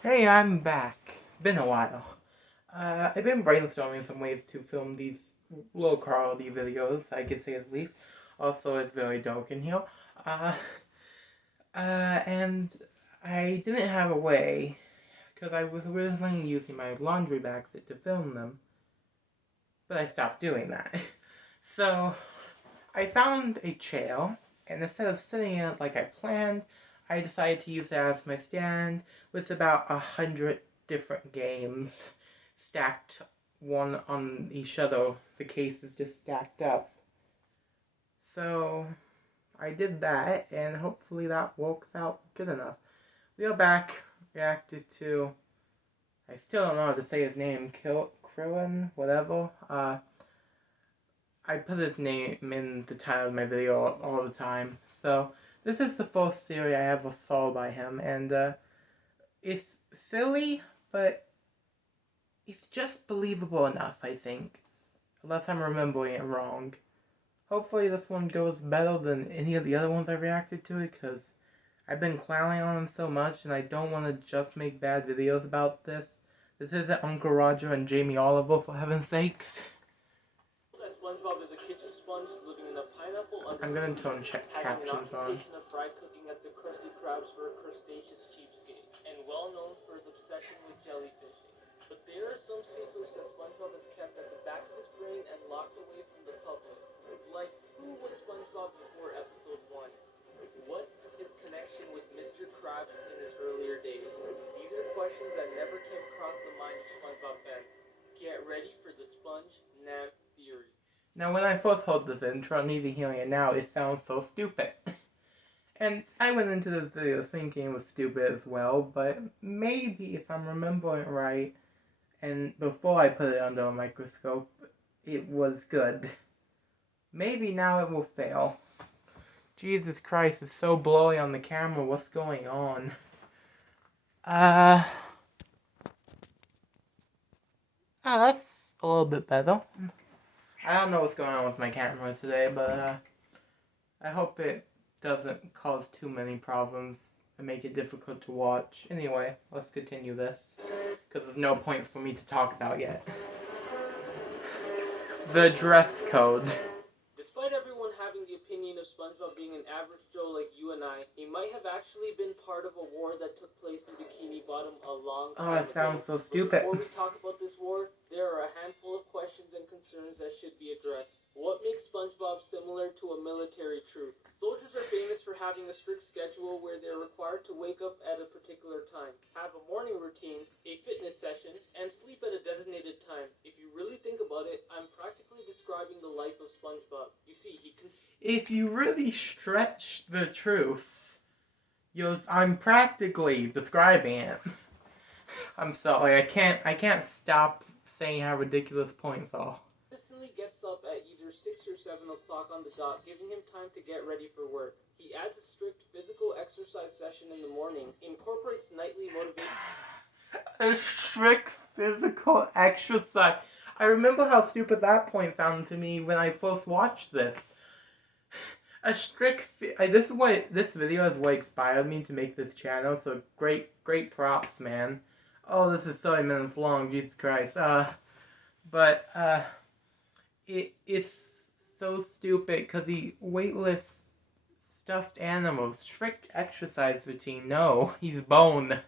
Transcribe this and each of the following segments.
Hey, I'm back. Been a while. I've been brainstorming some ways to film these low quality videos, I could say at least. Also, it's very dark in here. Uh, and I didn't have a way, because I was originally using my laundry bags to film them, but I stopped doing that. So, I found a chair, and instead of sitting in it like I planned, I decided to use it as my stand with about 100 different games stacked one on each other. The cases just stacked up. So I did that, and hopefully that works out good enough. We are back, reacted to. I still don't know how to say his name. Krillin, whatever. I put his name in the title of my video all the time. So this is the first series I ever saw by him, and it's silly, but it's just believable enough, I think. Unless I'm remembering it wrong. Hopefully this one goes better than any of the other ones I reacted to, because I've been clowning on him so much, and I don't want to just make bad videos about this. This isn't Uncle Roger and Jamie Oliver, for heaven's sakes. SpongeBob is a kitchen sponge living in a pineapple under I'm gonna tone check captions on. Of fry cooking at the Krusty Krabs for a crustaceous cheapskate, and well known for his obsession with jellyfishing. But there are some secrets that SpongeBob has kept at the back of his brain and locked away from the public. Like, who was SpongeBob before episode 1? What's his connection with Mr. Krabs in his earlier days? These are questions that never came across the mind of SpongeBob fans. Get ready for the Sponge Nam theory. Now, when I first heard this intro, and even hearing it now, it sounds so stupid. And I went into this video thinking it was stupid as well, but maybe if I'm remembering it right, and before I put it under a microscope, it was good. Maybe now it will fail. Jesus Christ, it's so blowy on the camera, what's going on? That's a little bit better. I don't know what's going on with my camera today, but I hope it doesn't cause too many problems and make it difficult to watch. Anyway, let's continue this, because there's no point for me to talk about yet. The dress code. Despite everyone having the opinion of SpongeBob being an average Joe like you and I, he might have actually been part of a war that took place in Bikini Bottom a long time ago. Oh, it sounds so stupid. But before we talk about this war, there are a handful of questions and concerns that should be addressed. What makes SpongeBob similar to a military troop? Soldiers are famous for having a strict schedule where they're required to wake up at a particular time, have a morning routine, a fitness session, and sleep at a designated time. If you really think about it, I'm practically describing the life of SpongeBob. You see, if you really stretch the truth, I'm practically describing it. I'm sorry, I can't stop saying how ridiculous points are. Consistently gets up at either 6 or 7 o'clock on the dot, giving him time to get ready for work. He adds a strict physical exercise session in the morning, incorporates nightly motivation. A strict physical exercise. I remember how stupid that point sounded to me when I first watched this. A strict. This is what this video is what inspired me to make this channel. So great props, man. Oh, this is 30 minutes long. Jesus Christ. It's so stupid because he weightlifts stuffed animals. Strict exercise routine. No, he's bone.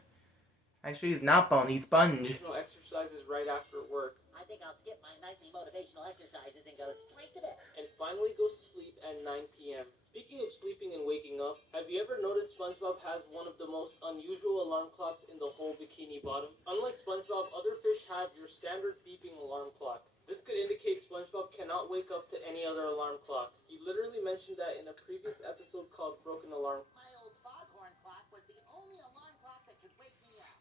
Actually, he's not bone. He's sponge. Exercises right after work. I think I'll skip my nightly motivational exercises and go straight to bed. And finally goes to sleep at 9 p.m. Speaking of sleeping and waking up, have you ever noticed SpongeBob has one of the most unusual alarm clocks in the whole Bikini Bottom? Unlike SpongeBob, other fish have your standard beeping alarm clock. This could indicate SpongeBob cannot wake up to any other alarm clock. He literally mentioned that in a previous episode called Broken Alarm. My old foghorn clock was the only alarm clock that could wake me up.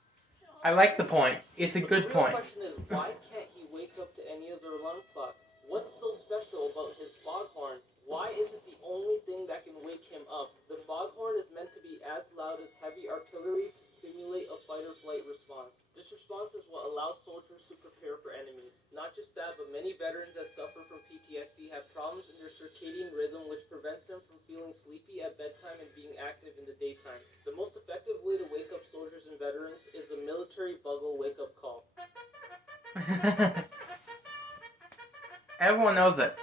I like the point. It's a good point. The question is, why can't he wake up to any other alarm clock? What's so special about his foghorn? Why is it the only thing that can wake him up? The foghorn is meant to be as loud as heavy artillery to stimulate a fight or flight response. This response is what allows soldiers to prepare for enemies. Not just that, but many veterans that suffer from PTSD have problems in their circadian rhythm, which prevents them from feeling sleepy at bedtime and being active in the daytime. The most effective way to wake up soldiers and veterans is a military Everyone knows it.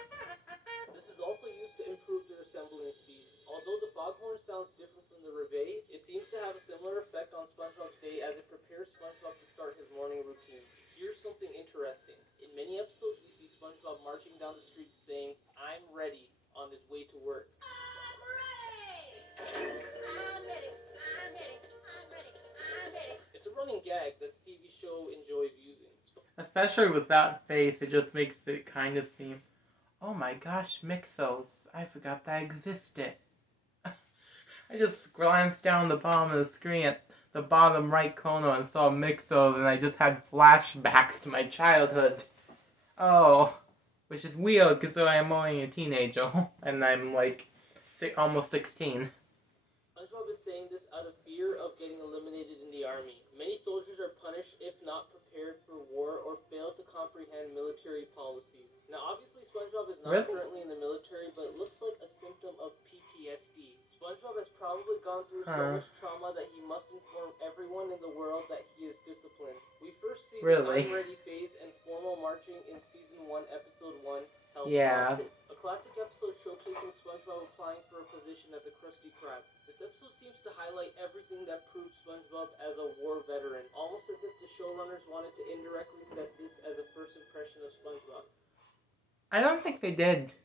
This is also used to improve the assembling speed. Although the foghorn sounds different from the reveille, it seems to have a similar effect on SpongeBob's day as it prepares SpongeBob to start his morning routine. Here's something interesting. In many episodes, we see SpongeBob marching down the street saying, "I'm ready," on his way to work. I'm ready! I'm ready! I'm ready! I'm ready! I'm ready! It's a running gag that the TV show enjoys using. Especially with that face, it just makes it kind of seem, oh my gosh, Mixos. I forgot that existed. I just glanced down the bottom of the screen at the bottom right corner and saw Mixos, and I just had flashbacks to my childhood. Oh, which is weird because I'm only a teenager, and I'm like almost 16. SpongeBob is saying this out of fear of getting eliminated in the army. Many soldiers are punished if not prepared for war or fail to comprehend military policies. Now, obviously, SpongeBob is not currently in the military, but it looks like a symptom of PTSD. SpongeBob has probably gone through so much trauma that he must inform everyone in the world that he is disciplined. We first see the I'm ready phase and formal marching in Season 1, Episode 1, Help Market. A classic episode showcasing SpongeBob applying for a position at the Krusty Krab. This episode seems to highlight everything that proves SpongeBob as a war veteran, almost as if the showrunners wanted to indirectly set this as a first impression of SpongeBob. I don't think they did.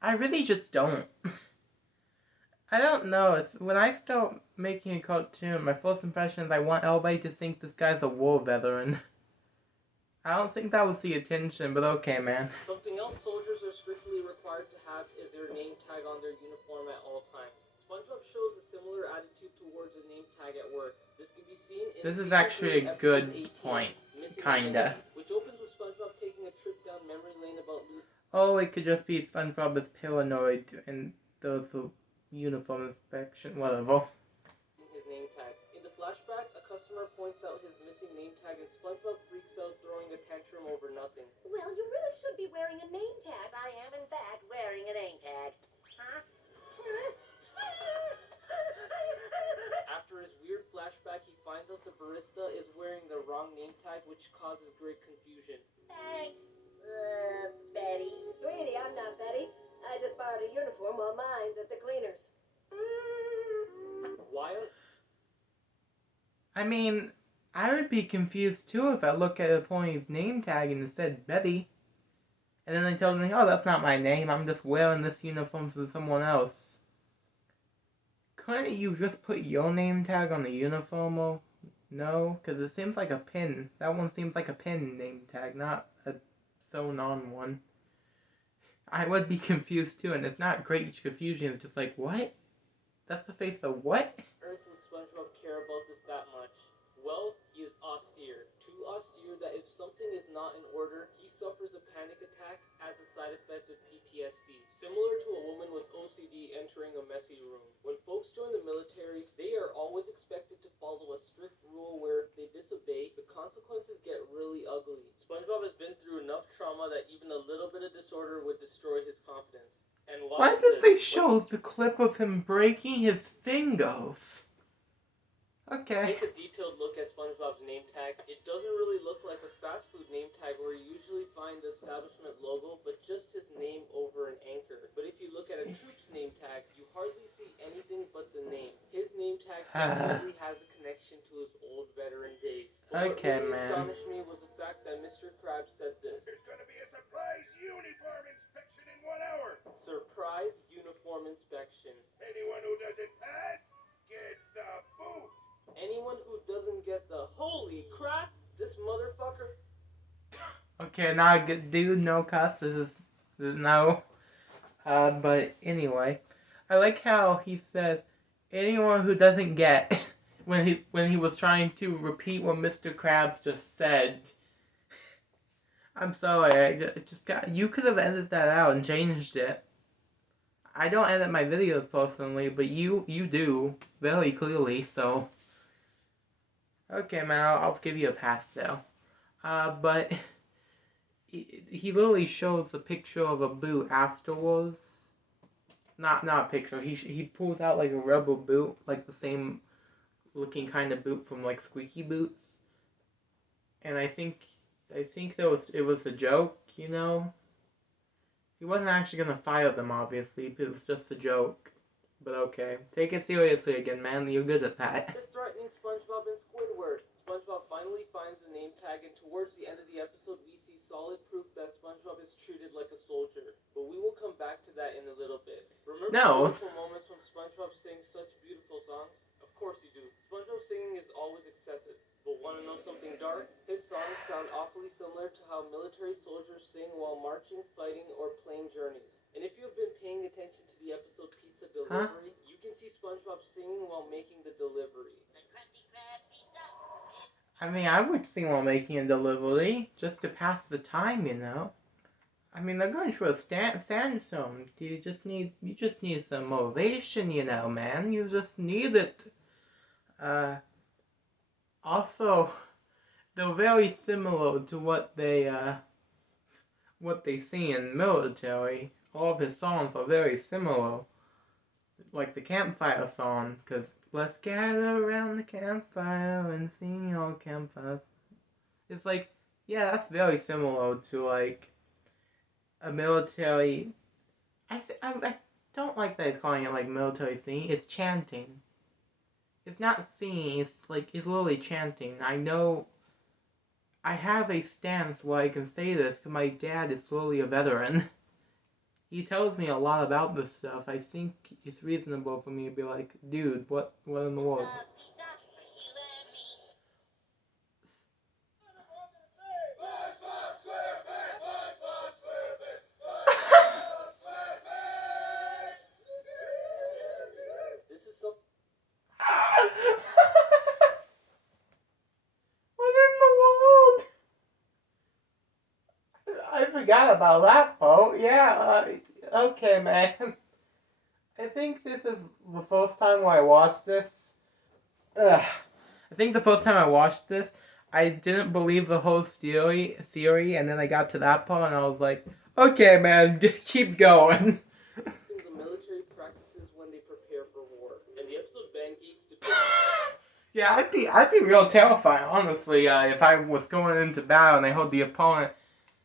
I really just don't. I don't know. It's when I start making a cartoon, my first impression is I want everybody to think this guy's a war veteran. I don't think that was the intention, but okay, man. Something else soldiers are strictly required to have is their name tag on their uniform at all times. SpongeBob shows a similar attitude towards a name tag at work. This can be seen in This is actually a good 18, point, kinda. Which opens with SpongeBob taking a trip down memory lane about Luke. Oh, it could just be SpongeBob is paranoid and those uniform inspection, whatever. His name tag. In the flashback, a customer points out his missing name tag and SpongeBob freaks out, throwing a tantrum over nothing. Well, you really should be wearing a name tag. I am, in fact, wearing a name tag. Huh? After his weird flashback, he finds out the barista is wearing the wrong name tag, which causes great confusion. Thanks, Betty. Sweetie, I'm not Betty. I just borrowed a uniform while mine's at the cleaners. Why? I mean, I would be confused too if I look at a pony's name tag and it said Betty. And then they told me, oh, that's not my name. I'm just wearing this uniform for someone else. Couldn't you just put your name tag on the uniform? Or no? Because it seems like a pin. That one seems like a pin name tag, not a sewn-on one. I would be confused too, and it's not great confusion. It's just like, what? That's the face of what? Earth and SpongeBob care about this that much. Well, he is austere. Too austere that if something is not in order, he suffers a panic attack as a side effect of PTSD. Similar to a woman with OCD entering a messy room. When folks join the military, they are always expected to follow a strict rule where if they disobey, the consequences get really ugly. SpongeBob has been through enough trauma that even a little bit of disorder would destroy his confidence. And why did they show the clip of him breaking his fingers? Okay. Take a detailed look at SpongeBob's name tag. It doesn't really look like a fast food name tag where you usually find the establishment logo, but just his name over an anchor. But if you look at a troop's name tag, you hardly see anything but the name. His name tag definitely has a connection to his old veteran days. But okay, what really man. astonished me was the fact that Mr. Krabs said this. There's gonna be a surprise uniform inspection in 1 hour. Surprise uniform inspection. Anyone who doesn't pass gets the boot. Anyone who doesn't get the holy crap, this motherfucker. Okay, now I get dude, no cuss. This is no. But anyway, I like how he says anyone who doesn't get when he was trying to repeat what Mr. Krabs just said. I'm sorry, I just got. You could have edited that out and changed it. I don't edit my videos personally, but you do very clearly. So okay, man, I'll give you a pass though. But he literally shows a picture of a boot afterwards. Not a picture. He pulls out like a rubber boot, like the same looking kind of boot from like Squeaky Boots. And I think I think it was a joke, you know? He wasn't actually gonna fire them, obviously, but it was just a joke. But okay. Take it seriously again, man. You're good at that. Is threatening SpongeBob and Squidward. SpongeBob finally finds the name tag, and towards the end of the episode, we see solid proof that SpongeBob is treated like a soldier. But we will come back to that in a little bit. Remember No. the beautiful moments when SpongeBob sings such beautiful songs? Of course you do. SpongeBob singing is always excessive. But want to know something dark? His songs sound awfully similar to how military soldiers sing while marching, fighting, or playing journeys. And if you've been paying attention to the episode Pizza Delivery, you can see SpongeBob singing while making the delivery. I mean, I would sing while making a delivery, just to pass the time, you know? I mean, they're going through a sandstorm. You just need some motivation, you know, man. You just need it. Also, they're very similar to what they see in military. All of his songs are very similar. Like the campfire song, because let's gather around the campfire and sing our campfires. It's like, yeah, that's very similar to like a military. I don't like that it's calling it like military singing. It's chanting. It's not singing. It's literally chanting. I know. I have a stance where I can say this because my dad is literally a veteran. He tells me a lot about this stuff. I think it's reasonable for me to be like, dude, what in the world? This is so. What in the world? I forgot about that part. Yeah, okay, man. I think this is the first time where I watched this. Ugh. I think the first time I watched this, I didn't believe the whole theory, and then I got to that part, and I was like, okay, man, keep going. The military practices when they prepare for war. And the episode Band Geeks Yeah, I'd be real terrified, honestly, if I was going into battle and I heard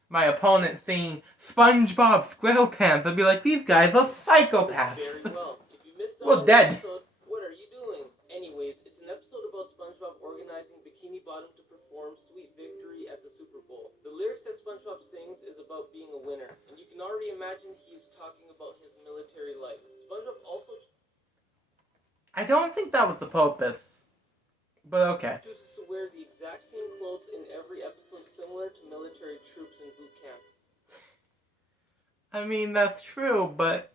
my opponent singing SpongeBob SquarePants. I'd be like, these guys are psychopaths. Very well. If you missed out Well, on dead. the episode, what are you doing? Anyways, it's an episode about SpongeBob organizing Bikini Bottom to perform Sweet Victory at the Super Bowl. The lyrics that SpongeBob sings is about being a winner, and you can already imagine he's talking about his military life. SpongeBob also I don't think that was the purpose, but okay. chooses to wear the exact same clothes in every episode, similar to military troops in boot camp. I mean, that's true, but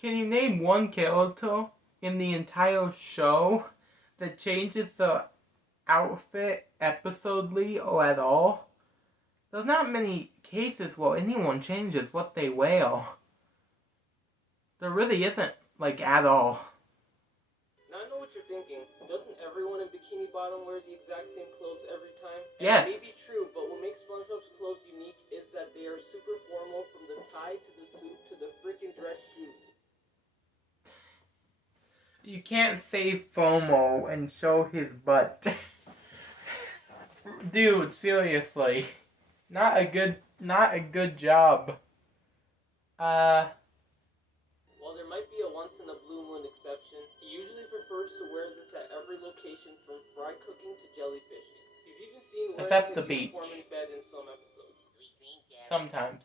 can you name one character in the entire show that changes the outfit episodely or at all? There's not many cases where anyone changes what they wear. There really isn't, like, at all. Now I know what you're thinking. Doesn't everyone in Bikini Bottom wear the exact same clothes every time? And Yes. it may be true, but what makes SpongeBob's clothes unique is that they are super formal, from the tie to the suit to the freaking dress shoes. You can't say FOMO and show his butt. Dude, seriously. Not a good job. While there might be a once in a blue moon exception, he usually prefers to wear this at every location, from fry cooking to jellyfishing. He's even seen wearing Except his the beach. uniform in bed in some episodes. Sometimes.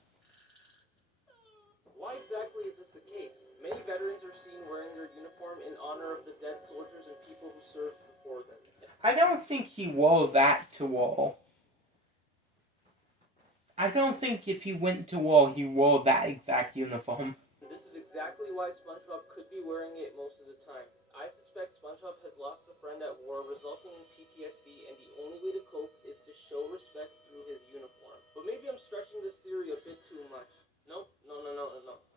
Why exactly is this the case? Many veterans are seen wearing their uniform in honor of the dead soldiers and people who served before them. I don't think he wore that to war. I don't think if he went to war, he wore that exact uniform. This is exactly why SpongeBob could be wearing it most of the time. I suspect SpongeBob has lost a friend at war, resulting in PTSD, and the only way to cope is to show respect through his uniform. But maybe I'm stretching this theory a bit too much. No.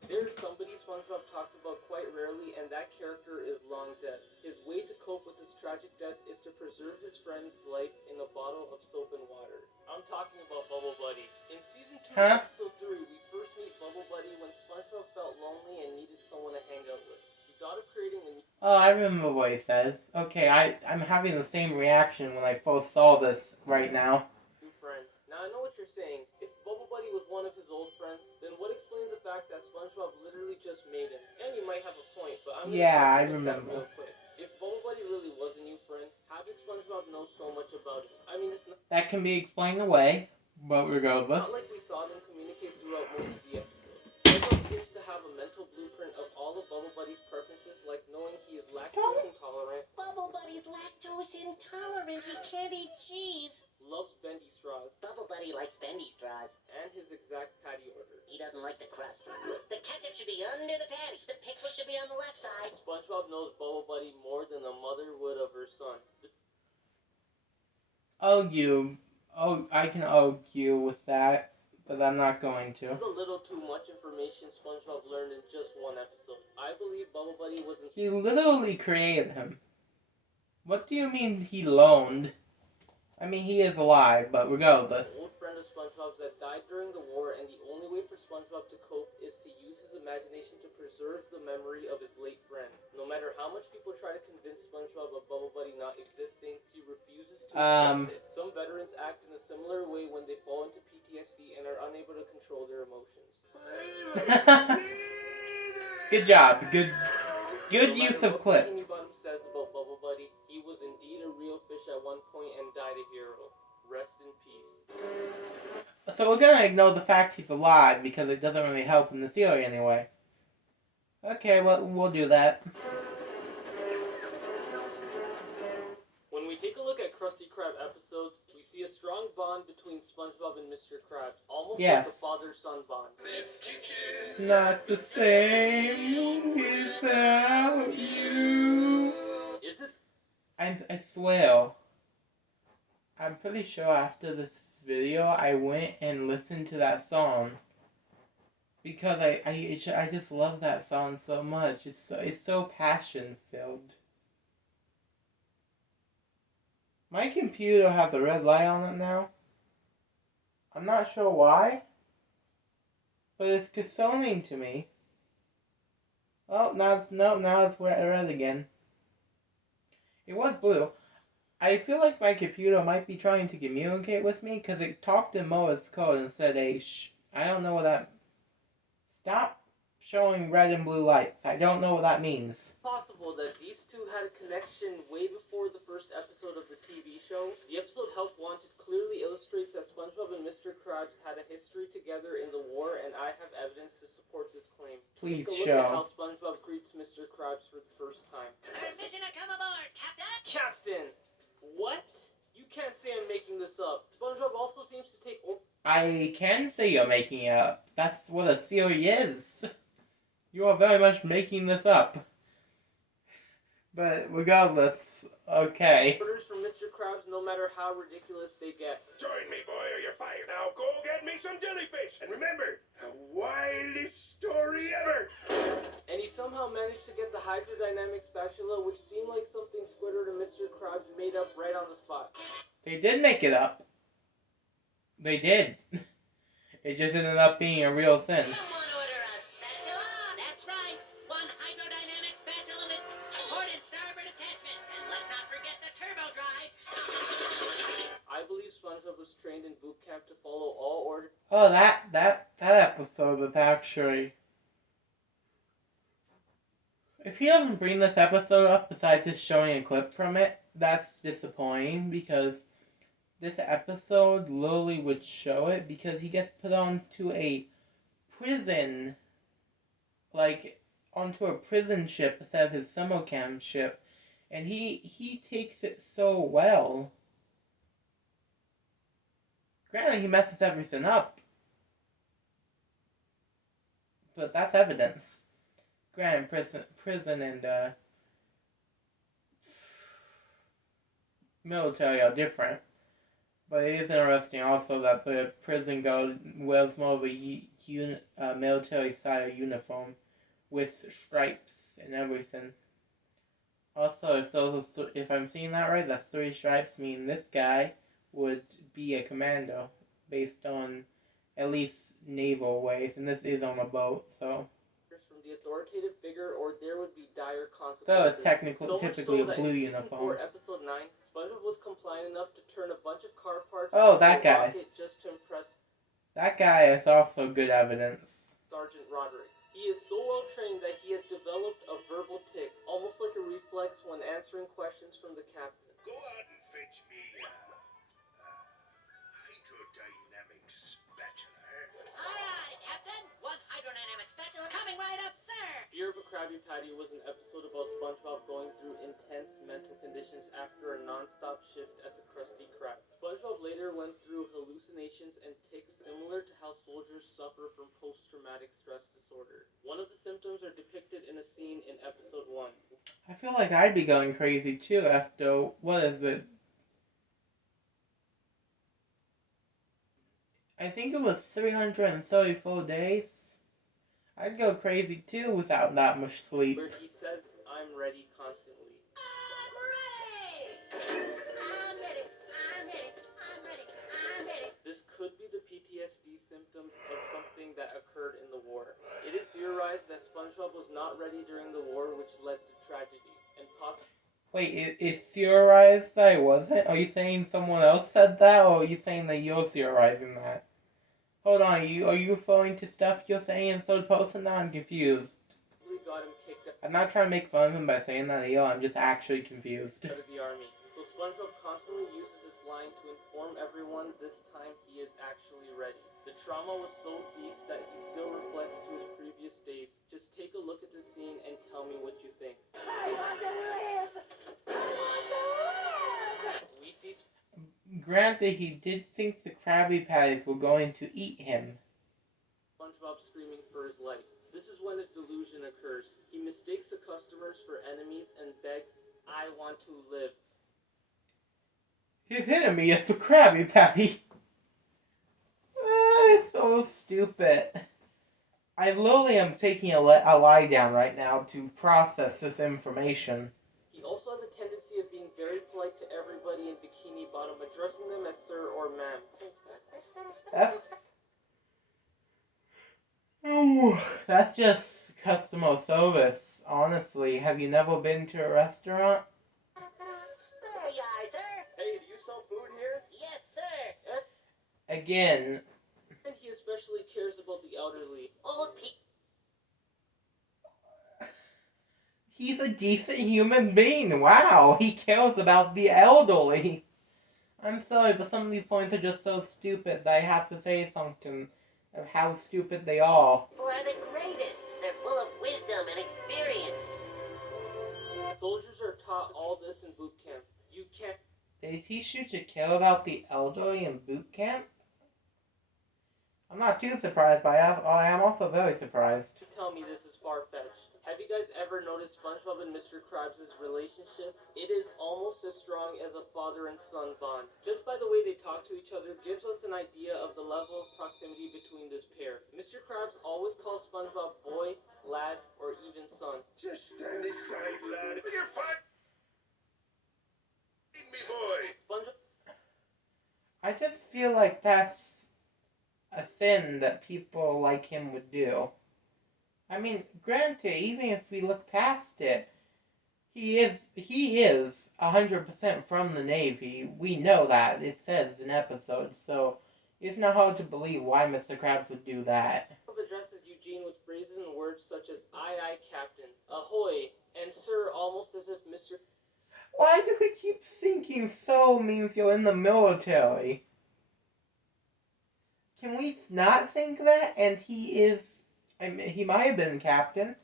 There is somebody SpongeBob talks about quite rarely, and that character is long dead. His way to cope with his tragic death is to preserve his friend's life in a bottle of soap and water. I'm talking about Bubble Buddy. In season 2, episode 3, we first meet Bubble Buddy when SpongeBob felt lonely and needed someone to hang out with. He thought of creating a new... Oh, I remember what he says. Okay, I'm having the same reaction when I first saw this right now. new friend. Now Now I know what you're saying. If Bubble Buddy was one of his old friends, then what explains the fact that SpongeBob literally just made him? And you might have a point, but I'm gonna Yeah, I contradict that remember. real quick. If Bubble Buddy really was a new friend, how did SpongeBob know so much about it? I mean, it's That can be explained away, but regardless. not like we saw them communicate throughout most of the episode. SpongeBob seems to have a mental blueprint of all of Bubble Buddy's preferences, like knowing he is lactose intolerant, Bubble Buddy's lactose intolerant. He can't eat cheese. loves bendy straws, Bubble Buddy likes bendy straws. and his exact patty order. He doesn't like the crust. The ketchup should be under the patty. The pickle should be on the left side. SpongeBob knows Bubble Buddy more than a mother would of her son. I can argue with that, but I'm not going This to. is a little too much information SpongeBob learned in just one episode. I believe Bubble Buddy was in He literally created him. What do you mean he loaned? I mean, he is alive, but regardless. an old friend of SpongeBob's that died during the war, and the only way for SpongeBob to cope is to use his imagination to preserve the memory of his late friend. No matter how much people try to convince SpongeBob of Bubble Buddy not existing, he refuses to accept it. Some veterans act in a similar way when they fall into PTSD and are unable to control their emotions. Good job. Good No matter use of what clips. Bikini Bottom says about Bubble Buddy, he was indeed a real fish at one point and died a hero. Rest in peace. So we're gonna ignore the fact he's alive because it doesn't really help in the theory anyway. Okay, well, we'll do that. When we take a look at Krusty Krab episodes, we see a strong bond between SpongeBob and Mr. Krabs, almost Yes. like a father-son bond. Not the same without you. Is it? I swear. I'm pretty sure after this video I went and listened to that song. Because I just love that song so much. It's so passion filled. My computer has a red light on it now. I'm not sure why, but it's consoling to me. Oh, now it's red again. It was blue. I feel like my computer might be trying to communicate with me because it talked in Morse code and said, "Hey, I don't know what that. Stop showing red and blue lights. I don't know what that means." Possible that these two had a connection way before the first episode of the TV show. The episode Help Wanted clearly illustrates that SpongeBob and Mr. Krabs had a history together in the war, and I have evidence to support this claim. Please Take a look show. at how SpongeBob greets Mr. Krabs for the first time. Permission to come aboard, Captain. Captain! What? You can't say I'm making this up. SpongeBob also seems to take I can say you're making it up. That's what a theory is. You are very much making this up. But regardless, okay. orders from Mr. Krabs no matter how ridiculous they get. Join me, boy, or you're fired. Now go get me some jellyfish. And remember, the wildest story ever. And he somehow managed to get the hydrodynamic spatula, which seemed like something Squidward and Mr. Krabs made up right on the spot. They did make it up. They did. It just ended up being a real thing. Someone order a spatula. That's right. One hydrodynamic spatula with port and starboard attachments. And let's not forget the turbo drive. I believe SpongeBob was trained in boot camp to follow all orders. Oh, that episode was actually... If he doesn't bring this episode up besides just showing a clip from it, that's disappointing because this episode literally would show it because he gets put onto a prison, like onto a prison ship instead of his summer camp ship, and he takes it so well. Granted, he messes everything up, but that's evidence. Granted, prison and military are different. But it is interesting also that the prison guard wears more of a military style uniform with stripes and everything. Also, if I'm seeing that right, that's 3 stripes, meaning this guy would be a commando based on at least naval ways, and this is on a boat, so. From the authoritative figure or there would be dire consequences. So it's So much typically so a that blue in season 4, uniform. episode 9, SpongeBob was compliant enough to turn a bunch of car parts Oh, into that a guy. rocket just to impress That guy is also good evidence. Sergeant Roderick. He is so well trained that he has developed a verbal tic, almost like a reflex when answering questions from the captain. Go out and fetch me hydrodynamic spatula. Alright, Captain. One hydrodynamic spatula coming right up, sir. Fear of a Krabby Patty was an episode about SpongeBob going through intense mental conditions after a non-stop shift at the Krusty Krab. SpongeBob later went through hallucinations and tics similar to how soldiers suffer from post-traumatic stress disorder. One of the symptoms are depicted in a scene in episode 1. I feel like I'd be going crazy too after, what is it? I think it was 334 days. I'd go crazy too without that much sleep. Where he says, "I'm ready" constantly. I'm ready. I'm ready. I'm ready. I'm ready. I'm ready. This could be the PTSD symptoms of something that occurred in the war. It is theorized that SpongeBob was not ready during the war, which led to tragedy, and possibly. Wait, it's theorized that I wasn't? Are you saying someone else said that, or are you saying that you're theorizing that? Hold on, are you referring to stuff you're saying in third person? Now I'm confused. Got him kicked out I'm not trying to make fun of him by saying that either, I'm just actually confused. of the army. So SpongeBob constantly uses this line to inform everyone this time he is actually ready. The trauma was so deep that he still reflects to his previous days. Just take a look at the scene and tell me what you think. I want to live! I want to live! We see Granted, he did think the Krabby Patties were going to eat him. SpongeBob screaming for his life. This is when his delusion occurs. He mistakes the customers for enemies and begs, "I want to live." His enemy is the Krabby Patty. It's so stupid. I literally am taking a lie down right now to process this information. He also has a tendency of being very polite to everybody in Bikini Bottom, addressing them as sir or ma'am. That's just customer service. Honestly, have you never been to a restaurant? There you are, sir. Hey, do you sell food here? Yes, sir. Again, And he especially cares about the elderly. Old people. he's a decent human being. Wow, he cares about the elderly. I'm sorry, but some of these points are just so stupid that I have to say something of how stupid they are. People are the greatest. They're full of wisdom and experience. Soldiers are taught all this in boot camp. You can't They teach you to care about the elderly in boot camp? I'm not too surprised, but I am also very surprised. tell me this is far-fetched. Have you guys ever noticed SpongeBob and Mr. Krabs' relationship? It is almost as strong as a father and son bond. Just by the way they talk to each other gives us an idea of the level of proximity between this pair. Mr. Krabs always calls SpongeBob boy, lad, or even son. Just stand aside, lad. You're fine. Me, boy. SpongeBob I just feel like that's a sin that people like him would do. I mean, granted, even if we look past it, he is 100% from the Navy. We know that. It says in episodes, so it's not hard to believe why Mr. Krabs would do that. addresses Eugene with phrases and words such as aye, Captain, ahoy, and sir, almost as if Mr. Why do we keep thinking so means you're in the military? Can we not think that? And he is... I mean, he might have been captain.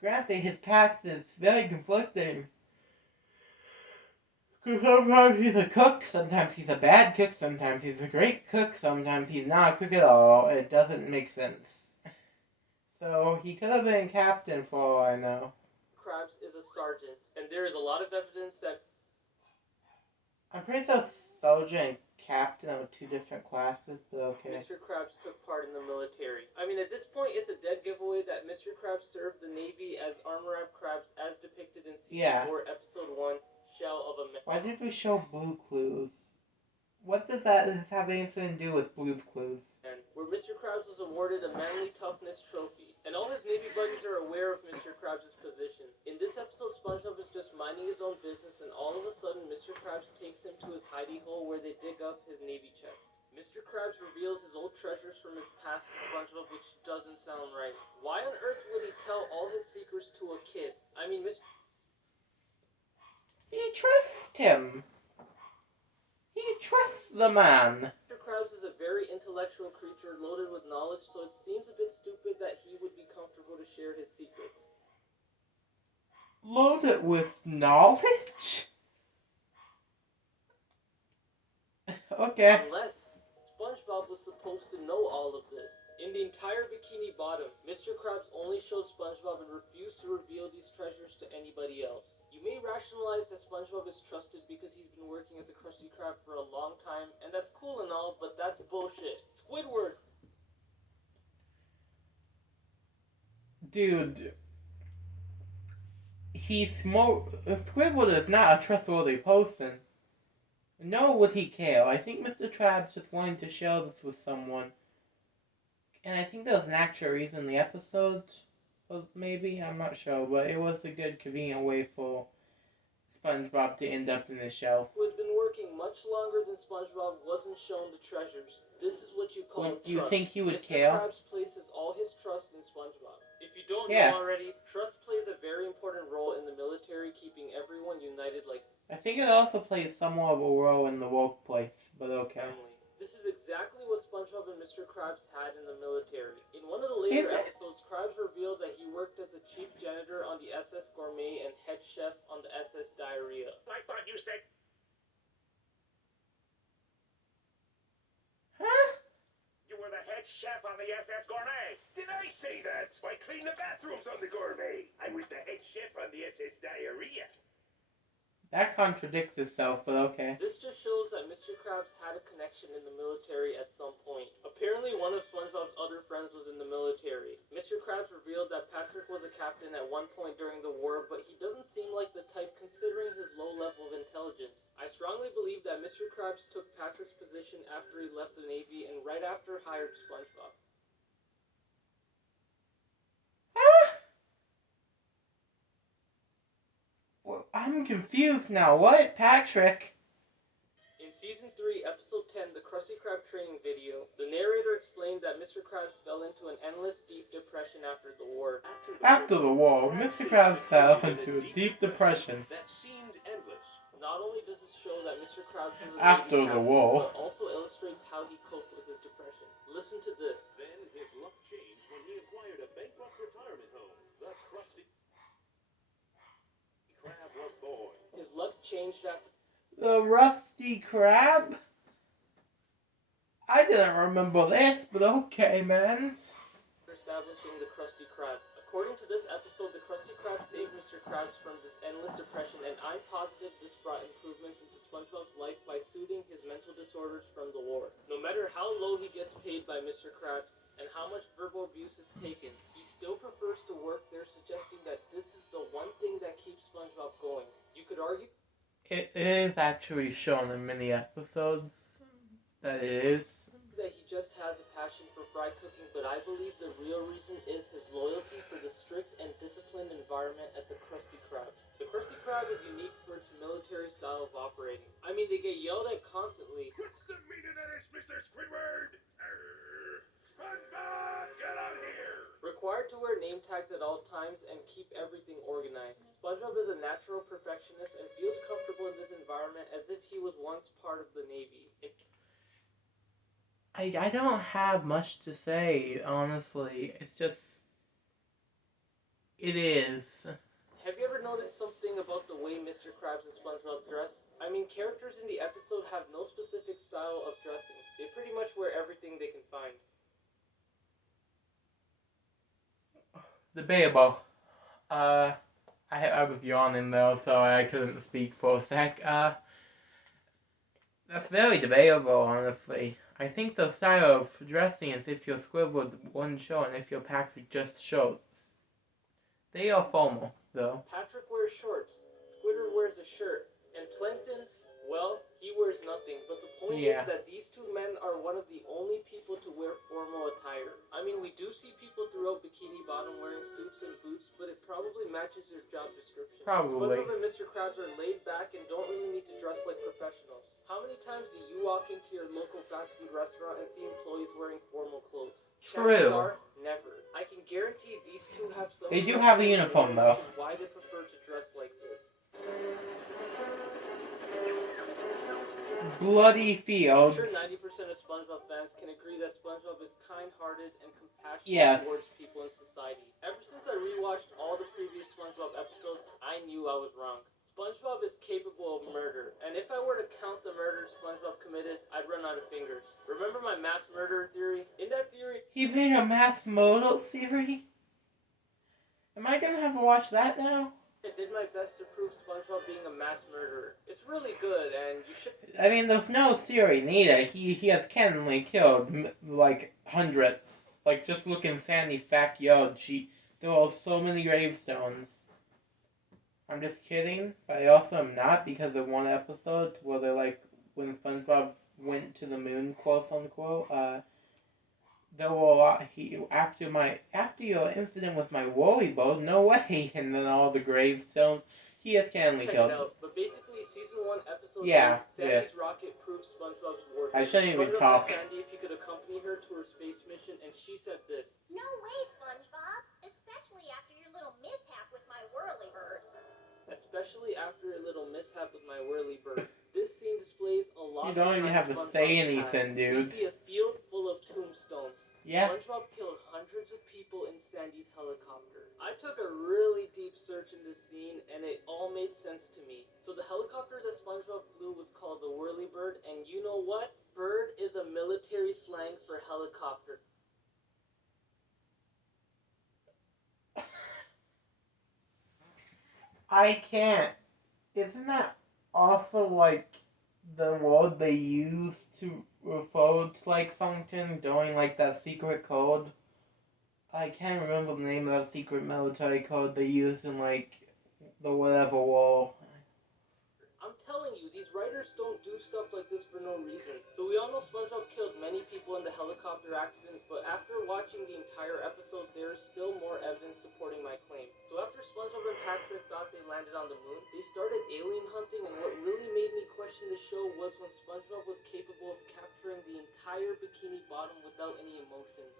Granted, his past is very conflicting. Because sometimes he's a cook, sometimes he's a bad cook, sometimes he's a great cook, sometimes he's not a cook at all. It doesn't make sense. So, he could have been captain for all I know. Krabs is a sergeant, and there is a lot of evidence that I'm pretty sure sergeant and captain are two different classes, but okay. Mr. Krabs took part in the military. I mean, at this point, it's a dead giveaway that Mr. Krabs served the Navy as Armor Up Krabs, as depicted in Season 4, Episode 1, Shell of a Man. Why did we show Blue Clues? What does that have anything to do with Blue's Clues? Where Mr. Krabs was awarded a Manly Toughness Trophy. And all his Navy buddies are aware of Mr. Krabs' position. In this episode, SpongeBob is just minding his own business, and all of a sudden, Mr. Krabs takes him to his hidey hole where they dig up his Navy chest. Mr. Krabs reveals his old treasures from his past to SpongeBob, which doesn't sound right. Why on earth would he tell all his secrets to a kid? I mean, He trusts him. He trusts the man. Mr. Krabs is a very intellectual creature loaded with knowledge, so it seems a bit stupid that he would be comfortable to share his secrets. Loaded with knowledge? Okay. Unless SpongeBob was supposed to know all of this. In the entire Bikini Bottom, Mr. Krabs only showed SpongeBob and refused to reveal these treasures to anybody else. You may rationalize that SpongeBob is trusted because he's been working at the Krusty Krab for a long time, and that's cool and all, but that's bullshit. Squidward! Dude. Squidward is not a trustworthy person. Nor would he care. I think Mr. Krabs just wanted to share this with someone. And I think there was an actual reason in the episode. Maybe, I'm not sure, but it was a good, convenient way for SpongeBob to end up in the show. Who has been working much longer than SpongeBob wasn't shown the treasures. This is what you call trust. You think he would Mr. care? Krabs places all his trust in SpongeBob. If you don't Yes. know already, trust plays a very important role in the military, keeping everyone united like I think it also plays somewhat of a role in the workplace, but okay. family. This is exactly what SpongeBob and Mr. Krabs had in the military. In one of the later episodes, Krabs revealed that he worked as a chief janitor on the SS Gourmet and head chef on the SS Diarrhea. I thought you said Huh? you were the head chef on the SS Gourmet. Did I say that? I cleaned the bathrooms on the Gourmet. I was the head chef on the SS Diarrhea. That contradicts itself, but okay. This just shows that Mr. Krabs had a connection in the military at some point. Apparently, one of SpongeBob's other friends was in the military. Mr. Krabs revealed that Patrick was a captain at one point during the war, but he doesn't seem like the type considering his low level of intelligence. I strongly believe that Mr. Krabs took Patrick's position after he left the Navy and right after hired SpongeBob. Well, I'm confused now. What? Patrick? In Season 3, Episode 10, the Krusty Krab training video, the narrator explained that Mr. Krabs fell into an endless deep depression after the war. After the war, Mr. Krabs fell into a deep depression. That seemed endless. Not only does this show that Mr. Krabs was a After Navy the captain, war. but also illustrates how he coped with his depression. Listen to this. Then his luck changed when he acquired a bankrupt retirement home. The Krusty Krab was born. His luck changed after The Rusty Crab? I didn't remember this, but okay, man. establishing the Krusty Krab. According to this episode, the Krusty Krab saved Mr. Krabs from this endless depression, and I'm positive this brought improvements into SpongeBob's life by soothing his mental disorders from the war. No matter how low he gets paid by Mr. Krabs, and how much verbal abuse is taken, he still prefers to work there, suggesting that this is the one thing that keeps SpongeBob going. You could argue It is actually shown in many episodes that it is. that he just has a passion for fry cooking, but I believe the real reason is his loyalty for the strict and disciplined environment at the Krusty Krab. The Krusty Krab is unique for its military style of operating. I mean, they get yelled at constantly. What's the meaning of this, Mr. Squidward? SpongeBob, get out here! Required to wear name tags at all times and keep everything organized. SpongeBob is a natural perfectionist and feels comfortable in this environment as if he was once part of the Navy. I don't have much to say, honestly. It's just... It is. Have you ever noticed something about the way Mr. Krabs and SpongeBob dress? I mean, characters in the episode have no specific style of dressing. They pretty much wear everything they can find. Debatable. I was yawning though, so I couldn't speak for a sec. That's very debatable, honestly. I think the style of dressing is if you're Squidward one show and if you're Patrick just shorts. They are formal, though. Patrick wears shorts, Squidward wears a shirt, and Plankton, well, he wears nothing. But the point is that these two men are one of the only people to wear formal attire. I mean, we do see people throughout Bikini Bottom around wearing suits and boots, but it probably matches their job description. Probably. SpongeBob and Mr. Krabs are laid back and don't really need to dress like professionals. How many times do you walk into your local fast food restaurant and see employees wearing formal clothes? True. Chances are, never. I can guarantee these two have some. They do have a uniform, though. Which is why they prefer to dress like this. Bloody I'm fields. sure 90% of SpongeBob fans can agree that SpongeBob is kind-hearted and compassionate Yes. towards people in society. Ever since I rewatched all the previous SpongeBob episodes, I knew I was wrong. SpongeBob is capable of murder, and if I were to count the murders SpongeBob committed, I'd run out of fingers. Remember my mass murderer theory? In that theory, He made a mass murder theory? Am I gonna have to watch that now? I did my best to prove SpongeBob being a mass murderer. It's really good, and you should... I mean, there's no theory needed. He has cannonly killed, like, hundreds. Like, just look in Sandy's backyard. There are so many gravestones. I'm just kidding, but I also am not, because of one episode where they're like, when SpongeBob went to the moon, quote unquote, there were a lot, after your incident with my woolly boat, no way, and then all the gravestones, he has cannonly killed. Check it out, but basically, season 1, episode 8, Yeah, Sandy's yes. rocket proved SpongeBob's worth. I shouldn't even SpongeBob talk. asked Sandy if he could accompany her to her space mission, and she said this. No way, SpongeBob. Especially after your little mishap with my whirlybird. Especially after a little mishap with my whirlybird. This scene displays a lot You don't even have to say anything, dude. We see a field full of tombstones. Yeah. SpongeBob killed hundreds of people in Sandy's helicopter. I took a really deep search in this scene, and it all made sense to me. So the helicopter that SpongeBob flew was called the whirlybird, and you know what? Bird is a military slang for helicopter. I can't. Isn't that also like the word they use to refer to like something during like that secret code? I can't remember the name of that secret military code they used in like the whatever war. I'm telling you, these writers don't do stuff like this for no reason. So we all know SpongeBob killed many people in the helicopter accident, but after watching the entire episode, there is still more evidence supporting my claim. So after SpongeBob and Patrick thought they landed on the moon, they started alien hunting, and what really made me question the show was when SpongeBob was capable of capturing the entire Bikini Bottom without any emotions.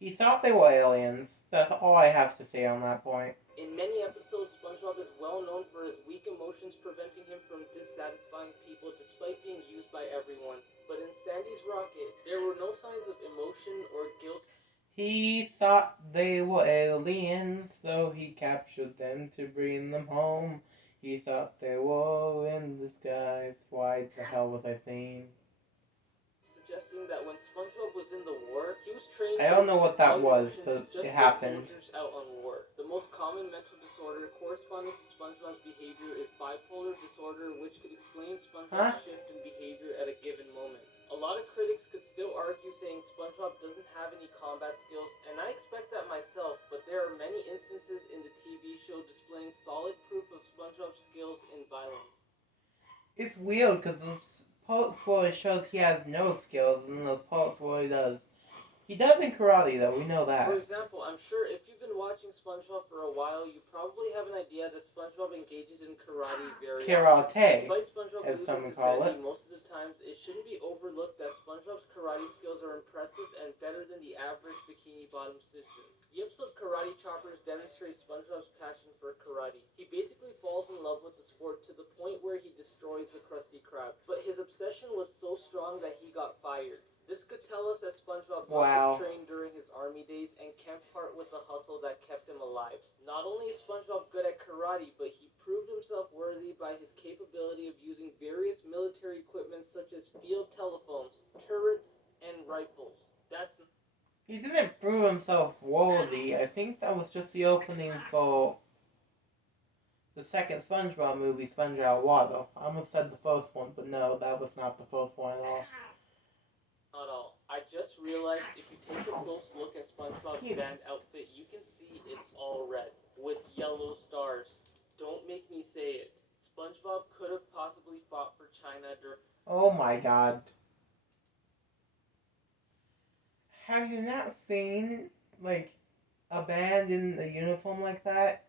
He thought they were aliens. That's all I have to say on that point. In many episodes, SpongeBob is well known for his weak emotions preventing him from dissatisfying people despite being used by everyone. But in Sandy's rocket, there were no signs of emotion or guilt. He thought they were aliens, so he captured them to bring them home. He thought they were in disguise. Why the hell was I saying? Suggesting that when SpongeBob was in the war, he was trained. I don't know what that was, emotions but just it like happened. soldiers out on war. The most common mental disorder corresponding to SpongeBob's behavior is bipolar disorder, which could explain SpongeBob's shift in behavior at a given moment. A lot of critics could still argue saying SpongeBob doesn't have any combat skills, and I expect that myself, but there are many instances in the TV show displaying solid proof of SpongeBob's skills in violence. It's weird because those parts where it shows he has no skills, and those parts where he does. He does in karate, though, we know that. For example, I'm sure if you've been watching SpongeBob for a while, you probably have an idea that SpongeBob engages in karate very often. Karate, Despite SpongeBob as losing some to call Sandy it. most of the times, it shouldn't be overlooked that SpongeBob's karate skills are impressive and better than the average Bikini Bottom citizen. The episode Karate Choppers demonstrates SpongeBob's passion for karate. He basically falls in love with the sport to the point where he destroys the Krusty Krab. But his obsession was so strong that he got fired. This could tell us that SpongeBob must have trained during his army days and can't part with the hustle that kept him alive. Not only is SpongeBob good at karate, but he proved himself worthy by his capability of using various military equipment such as field telephones, turrets, and rifles. He didn't prove himself worthy. I think that was just the opening for the second SpongeBob movie, SpongeBob Water. I almost said the first one, but no, that was not the first one at all. Not all. I just realized if you take a close look at SpongeBob's band outfit, you can see it's all red with yellow stars. Don't make me say it. SpongeBob could have possibly fought for China during... Oh my god. Have you not seen, like, a band in a uniform like that.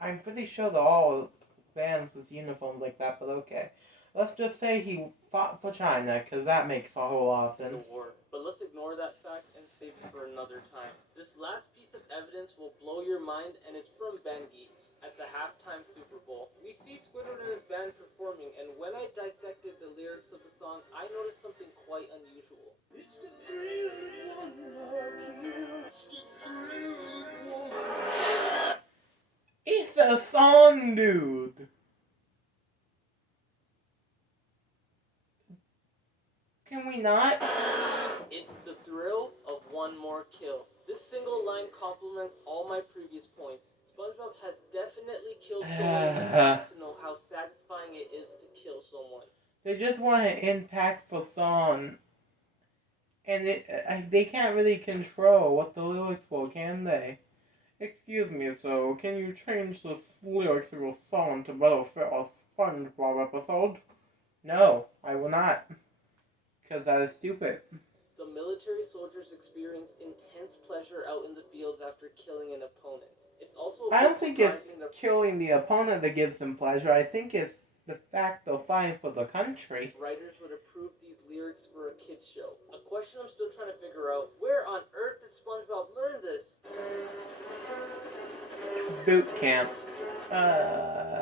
I'm pretty sure they're all bands with uniforms like that, but okay. Let's just say he fought for China, because that makes a whole lot of in the sense. war. But let's ignore that fact and save it for another time. This last piece of evidence will blow your mind, and it's from Ben Geeks. At the halftime Super Bowl, we see Squidward and his band performing, and when I dissected the lyrics of the song, I noticed something quite unusual. It's the thrill that one kill. It's the thrill that one. It's a song, dude! Can we not? It's the thrill of one more kill. This single line complements all my previous points. SpongeBob has definitely killed someone in the past to know how satisfying it is to kill someone. They just want an impactful song. And they can't really control what the lyrics will, can they? Excuse me, so can you change the lyrics of your song to better fit a SpongeBob episode? No, I will not. Because that is stupid. Some military soldiers experience intense pleasure out in the fields after killing an opponent. It's also I don't think it's killing the opponent that gives them pleasure. I think it's the fact they're fighting for the country. Writers would approve these lyrics for a kids show. A question I'm still trying to figure out: where on earth did SpongeBob learn this? Boot camp.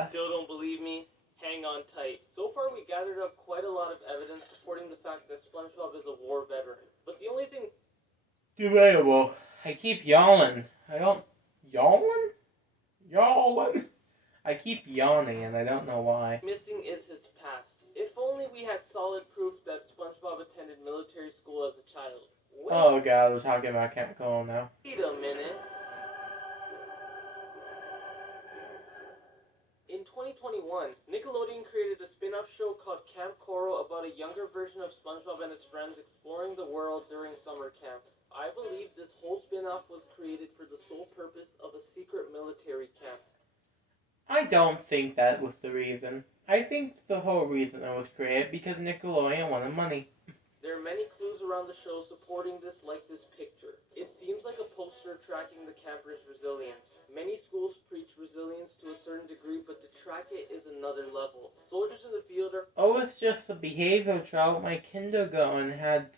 Still don't believe me? Hang on tight. So far we gathered up quite a lot of evidence supporting the fact that SpongeBob is a war veteran. But the only thing... Debatable. I keep yawning. I don't... Yawning? Yawning? I keep yawning and I don't know why. Missing is his past. If only we had solid proof that SpongeBob attended military school as a child. Oh god, we're talking about Camp Coral now. Wait a minute. In 2021, Nickelodeon created a spin-off show called Camp Coral about a younger version of SpongeBob and his friends exploring the world during summer camp. I believe this whole spin-off was created for the sole purpose of a secret military camp. I don't think that was the reason. I think the whole reason it was created because Nickelodeon wanted money. There are many clues around the show supporting this, like this picture. It seems like a poster tracking the campers' resilience. Many schools preach resilience to a certain degree, but to track it is another level. Soldiers in the field are... Oh, it's just a behavior chart. My kindergarten had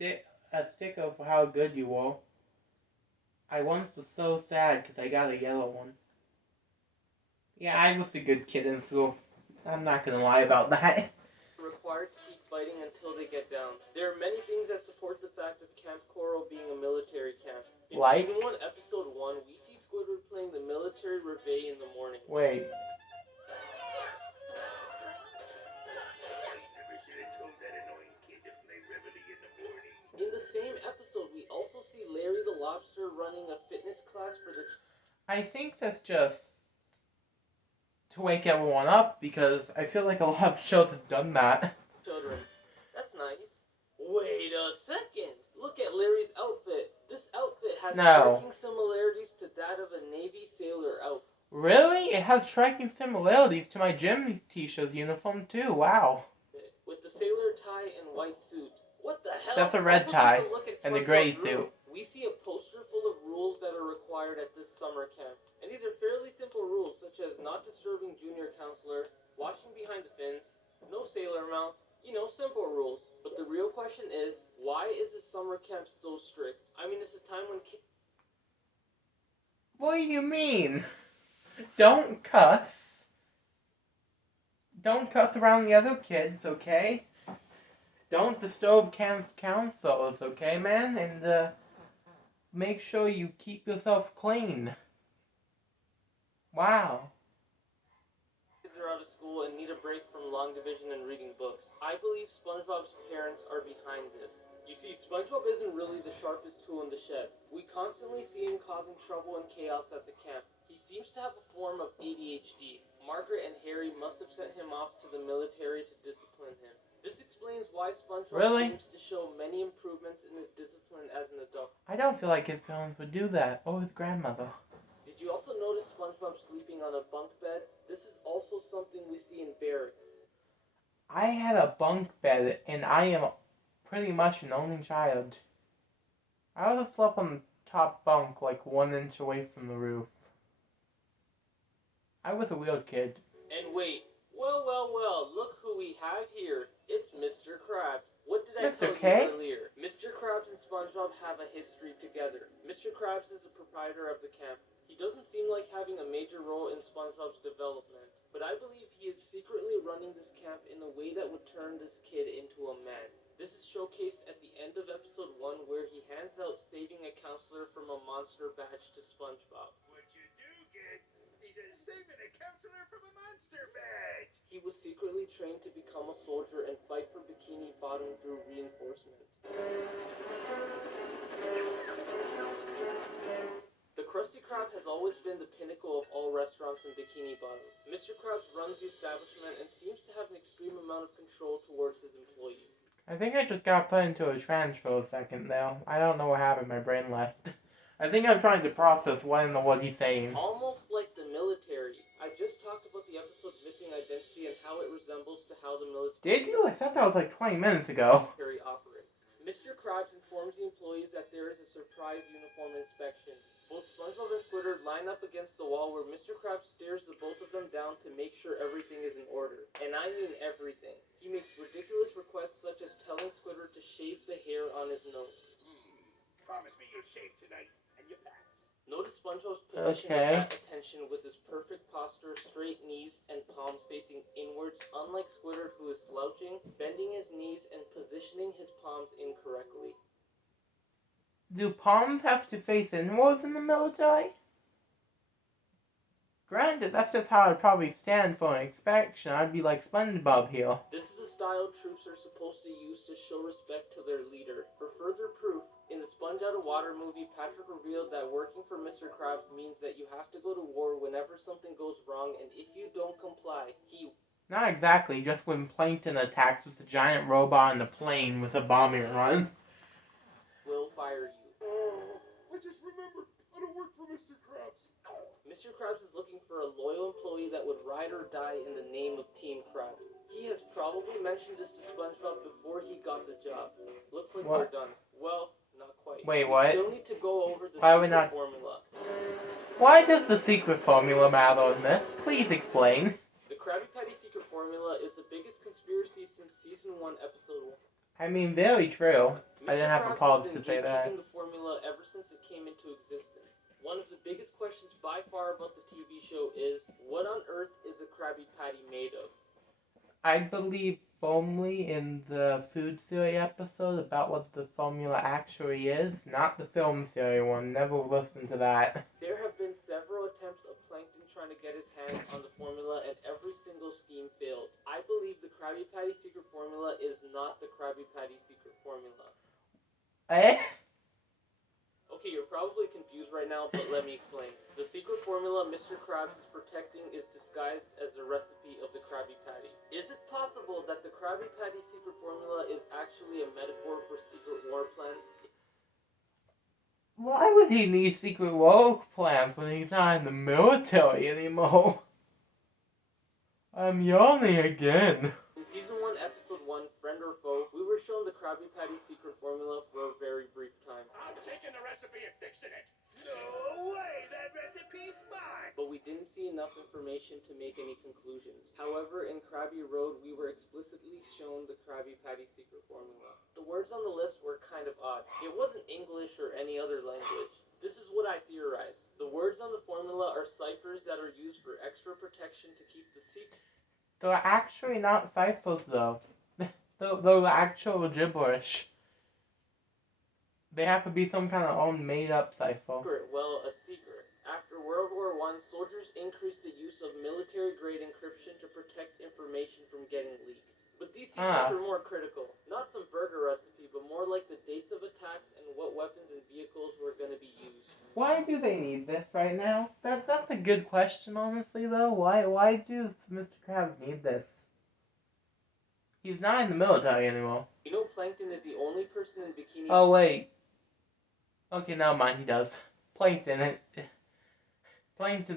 a sticker for how good you were. I once was so sad because I got a yellow one. Yeah, I was a good kid in school. I'm not gonna lie about that. Required to keep fighting until they get down. There are many things that support the fact of Camp Coral being a military camp. In like? Season 1, Episode 1, we see Squidward playing the military reveille in the morning. Wait. In the same episode, we also see Larry the Lobster running a fitness class for the... I think that's just to wake everyone up, because I feel like a lot of shows have done that. Children. That's nice. Wait a second. Look at Larry's outfit. This outfit has striking similarities to that of a Navy sailor outfit. Really? It has striking similarities to my gym teacher's uniform too. Wow. With the sailor tie and white suit. What the hell? That's a red tie and a gray suit. We see a poster full of rules that are required at this summer camp. And these are fairly simple rules, such as not disturbing junior counselor, watching behind the fins, no sailor mount, simple rules. But the real question is, why is this summer camp so strict? I mean, it's a time when kids... What do you mean? Don't cuss. Don't cuss around the other kids, okay? Don't disturb camp's counselors, okay, man? And, make sure you keep yourself clean. Wow. Kids are out of school and need a break from long division and reading books. I believe SpongeBob's parents are behind this. You see, SpongeBob isn't really the sharpest tool in the shed. We constantly see him causing trouble and chaos at the camp. He seems to have a form of ADHD. Margaret and Harry must have sent him off to the military to discipline him. This explains why SpongeBob seems to show many improvements in his discipline as an adult. I don't feel like his parents would do that, or his grandmother. Did you also notice SpongeBob sleeping on a bunk bed? This is also something we see in barracks. I had a bunk bed, and I am pretty much an only child. I would have slept on top bunk, like 1 inch away from the roof. I was a weird kid. And wait, well, look who we have here. It's Mr. Krabs. What did I Mr. tell K? you earlier? Mr. Krabs and SpongeBob have a history together. Mr. Krabs is the proprietor of the camp. He doesn't seem like having a major role in SpongeBob's development, but I believe he is secretly running this camp in a way that would turn this kid into a man. This is showcased at the end of episode 1 where he hands out saving a counselor from a monster badge to SpongeBob. What you do get is saving a counselor from a monster badge. He was secretly trained to become a soldier and fight for Bikini Bottom through reinforcement. The Krusty Krab has always been the pinnacle of all restaurants in Bikini Bottom. Mr. Krabs runs the establishment and seems to have an extreme amount of control towards his employees. I think I just got put into a trance for a second there. I don't know what happened, my brain left. I think I'm trying to process what he's saying. Almost like the military. I just talked about the episode Missing Identity and how it resembles to how the military... Did you? I thought that was like 20 minutes ago. ...operates. Mr. Krabs informs the employees that there is a surprise uniform inspection. Both SpongeBob and Squidward line up against the wall where Mr. Krabs stares the both of them down to make sure everything is in order. And I mean everything. He makes ridiculous requests such as telling Squidward to shave the hair on his nose. Promise me you'll shave tonight and you pass. Notice SpongeBob's position at attention with his perfect posture, straight knees, and palms facing inwards, unlike Squidward who is slouching, bending his knees, and positioning his palms incorrectly. Do palms have to face inwards in the military? Granted, that's just how I'd probably stand for an inspection. I'd be like SpongeBob here. This is the style troops are supposed to use to show respect to their leader. For further proof, in the Sponge Out of Water movie, Patrick revealed that working for Mr. Krabs means that you have to go to war whenever something goes wrong, and if you don't comply, he... Not exactly, just when Plankton attacks with a giant robot in a plane with a bombing run. ...will fire you. I just remembered, I don't work for Mr. Krabs. Mr. Krabs is looking for a loyal employee that would ride or die in the name of Team Krabs. He has probably mentioned this to SpongeBob before he got the job. Looks like we're done. Well, not quite. Wait, we what? still need to go over the Why are we secret not... formula. Why does the secret formula matter in this? Please explain. The Krabby Patty secret formula is the biggest conspiracy since season 1, episode 1. I mean, very true. Mr. I didn't have a Krabs pause has to been say that. gatekeeping the formula ever since it came into existence. One of the biggest questions by far about the TV show is, what on earth is a Krabby Patty made of? I believe firmly in the food theory episode about what the formula actually is, not the film theory one. Never listened to that. There have been several attempts of Plankton trying to get his hands on the formula, and every single scheme failed. I believe the Krabby Patty secret formula is not the Krabby Patty secret formula. Eh? Okay, you're probably confused right now, but let me explain. The secret formula Mr. Krabs is protecting is disguised as a recipe of the Krabby Patty. Is it possible that the Krabby Patty secret formula is actually a metaphor for secret war plans? Why would he need secret war plans when he's not in the military anymore? I'm yawning again. In season 1, episode 1, Friend or Foe, we were shown the Krabby Patty secret formula for a very brief time. I'm taking the recipe and fixing it. No way, that recipe's mine. But we didn't see enough information to make any conclusions. However, in Krabby Road, we were explicitly shown the Krabby Patty secret formula. The words on the list were kind of odd. It wasn't English or any other language. This is what I theorize. The words on the formula are ciphers that are used for extra protection to keep the secret. They're actually not ciphers, though. They're actual gibberish. They have to be some kind of own made-up cipher. Well, a secret. After World War I, soldiers increased the use of military-grade encryption to protect information from getting leaked. But these secrets were more critical. Not some burger recipe, but more like the dates of attacks and what weapons and vehicles were going to be used. Why do they need this right now? That's a good question, honestly, though. Why do Mr. Krabs need this? He's not in the military anymore. You know Plankton is the only person in Bikini... Oh, wait. Okay, never mind, he does. Plankton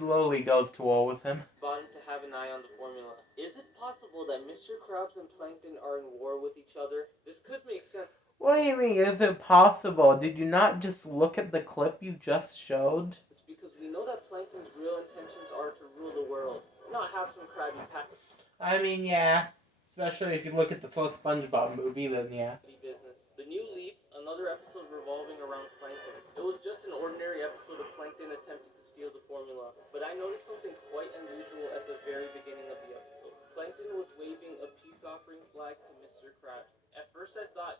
lowly goes to war with him. Bottom to have an eye on the formula. Is it possible that Mr. Krabs and Plankton are in war with each other? This could make sense. What do you mean, is it possible? Did you not just look at the clip you just showed? It's because we know that Plankton's real intentions are to rule the world, not have some Krabby Patty I mean, yeah. Especially if you look at the first SpongeBob movie, then yeah. business. The New Leaf, another episode revolving around Plankton. It was just an ordinary episode of Plankton attempting to steal the formula, but I noticed something quite unusual at the very beginning of the episode. Plankton was waving a peace offering flag to Mr. Krabs. At first I thought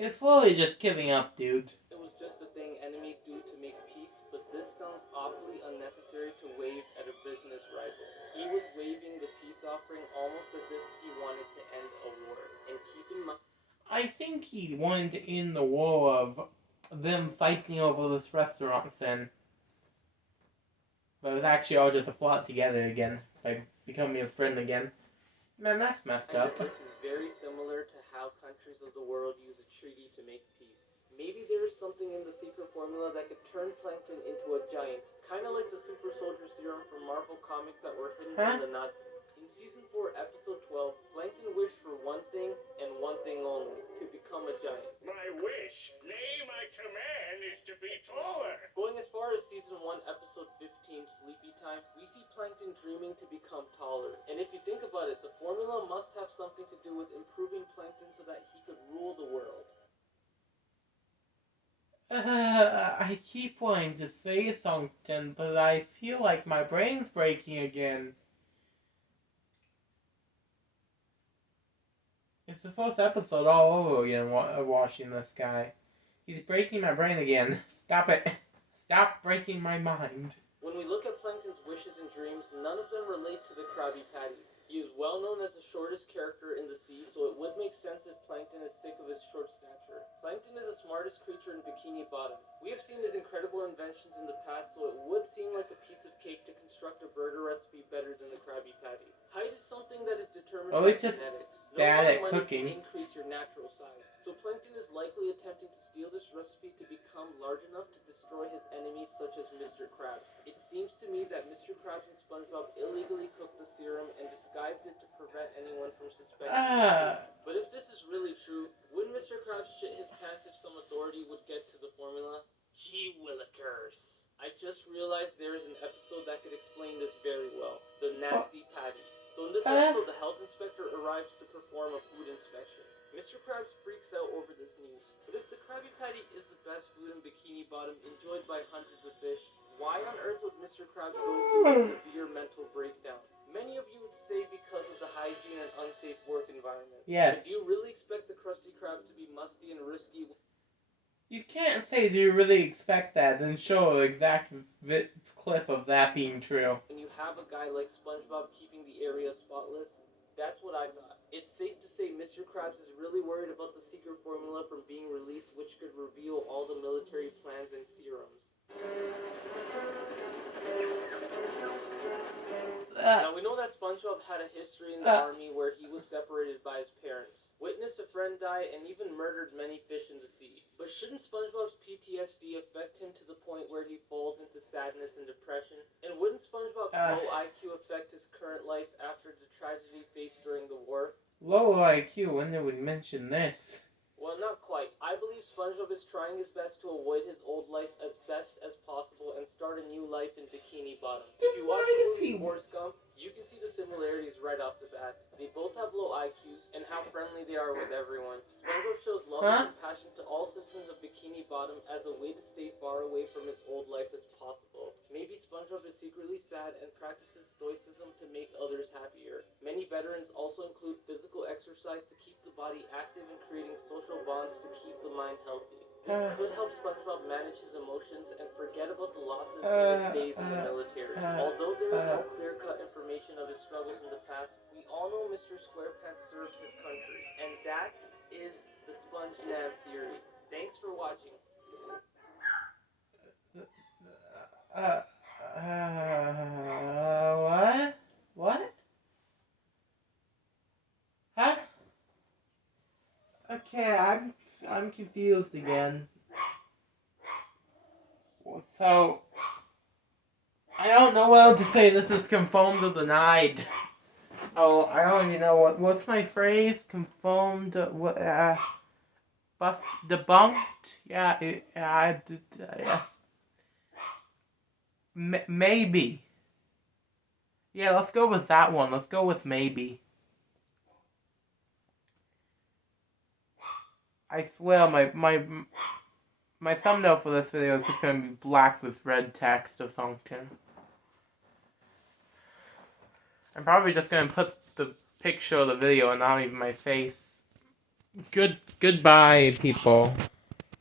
It's slowly just giving up, dude. it was just a thing enemies do to make peace, but this sounds awfully unnecessary to wave at a business rival. He was waving the peace offering almost as if he wanted to end a war. And keep in mind, I think he wanted to end the war of them fighting over this restaurant sin. But it was actually all just a plot together again, by becoming a friend again. Man, that's messed up. this is very similar to how countries of the world use a treaty to make peace. Maybe there is something in the secret formula that could turn Plankton into a giant, kind of like the super soldier serum from Marvel Comics that were hidden from the Nazis. In Season 4, Episode 12, Plankton wished for one thing and one thing only, to become a giant. My wish, nay, my command is to be taller. Going as far as Season 1, Episode 15, Sleepy Time, we see Plankton dreaming to become taller. And if you think about it, the formula must have something to do with improving Plankton so that he could rule the world. I keep wanting to say something, but I feel like my brain's breaking again. It's the first episode all over again, watching this guy. He's breaking my brain again. Stop it. Stop breaking my mind. When we look at Plankton's wishes and dreams, none of them relate to the Krabby Patty. He is well known as the shortest character in the sea, so it would make sense if Plankton is sick of his short stature. Plankton is the smartest creature in Bikini Bottom. We have seen his incredible inventions in the past, so it would seem like a piece of cake to construct a burger recipe better than the Krabby Patty. Height is something that is determined by it's just genetics. bad at money cooking. can increase your natural size. So Plankton is likely attempting to steal this recipe to become large enough to destroy his enemies such as Mr. Krabs. It seems to me that Mr. Krabs and SpongeBob illegally cooked the serum and disguised it to prevent anyone from suspecting the truth. But if this is really true, wouldn't Mr. Krabs shit his pants if some authority would get to the formula? Gee willikers. I just realized there is an episode that could explain this very well. The Nasty Patty. So in this episode, the health inspector arrives to perform a food inspection. Mr. Krabs freaks out over this news. But if the Krabby Patty is the best food in Bikini Bottom, enjoyed by hundreds of fish, why on earth would Mr. Krabs go through a severe mental breakdown? Many of you would say because of the hygiene and unsafe work environment. Yes. But do you really expect the Krusty Krab to be musty and risky? You can't say, do you really expect that, then show an exact clip of that being true. When you have a guy like SpongeBob keeping the area spotless, that's what I thought. It's safe to say Mr. Krabs is really worried about the secret formula from being released, which could reveal all the military plans and serums. Now we know that SpongeBob had a history in the army where he was separated by his parents, witnessed a friend die, and even murdered many fish in the sea. But shouldn't SpongeBob's PTSD affect him to the point where he falls into sadness and depression? And wouldn't SpongeBob's low IQ affect his current life after the tragedy faced during the war? Low IQ, when did we mention this? Well, not quite. I believe SpongeBob is trying his best to avoid his old life as best as possible and start a new life in Bikini Bottom. If you watch the movie Forrest Gump, you can see the similarities right off the bat. They both have low IQs and how friendly they are with everyone. SpongeBob shows love and compassion to all citizens of Bikini Bottom as a way to stay far away from his old life as possible. Maybe SpongeBob is secretly sad and practices stoicism to make others happier. Many veterans also include physical exercise to keep the body active and creating social bonds to keep the mind healthy. This could help SpongeBob manage his emotions and forget about the losses in his days in the military. Although there is no clear-cut information of his struggles in the past, we all know Mr. SquarePants served his country. And that is the SpongeNav theory. Thanks for watching. What? What? Huh? Okay, I'm confused again. So, I don't know what to say. This is confirmed or denied. Oh, I don't even know what's my phrase? Confirmed. What? debunked? Yeah, yeah. Maybe. Yeah, let's go with that one. Let's go with maybe. I swear, my thumbnail for this video is just gonna be black with red text or something. I'm probably just gonna put the picture of the video and not even my face. Goodbye, people.